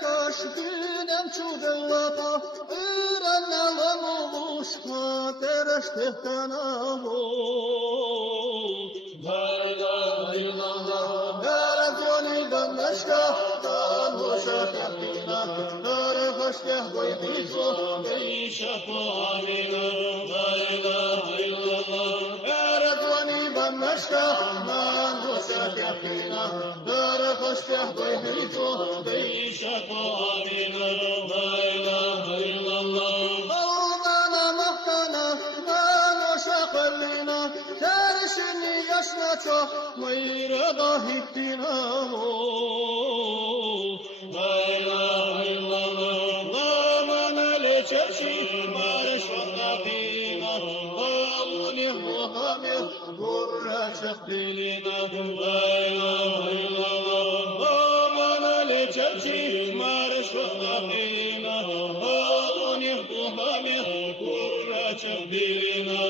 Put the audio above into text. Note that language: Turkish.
kaş günem çudellata öğrenelim oluşma tereştehten avut La ilahe illallah Eregoni'den meşkahtan hoşak yakina Nare hoşkeh koydizu Beyşaparina La ilahe illallah Eregoni'den meşkahtan hoşak yakina Nare hoşkeh koydizu Beyşaparina La ilahe illallah Allah'ına mahkana ben hoşak ellina Terşini yaşna çok mıyra dahittin amut La ilahe illallah La manale çerşi barış vakafina Allah'uni muhammed burra çek dilina La ilahe illallah La manale çerşi barış vakafina Allah'uni muhammed burra çek dilina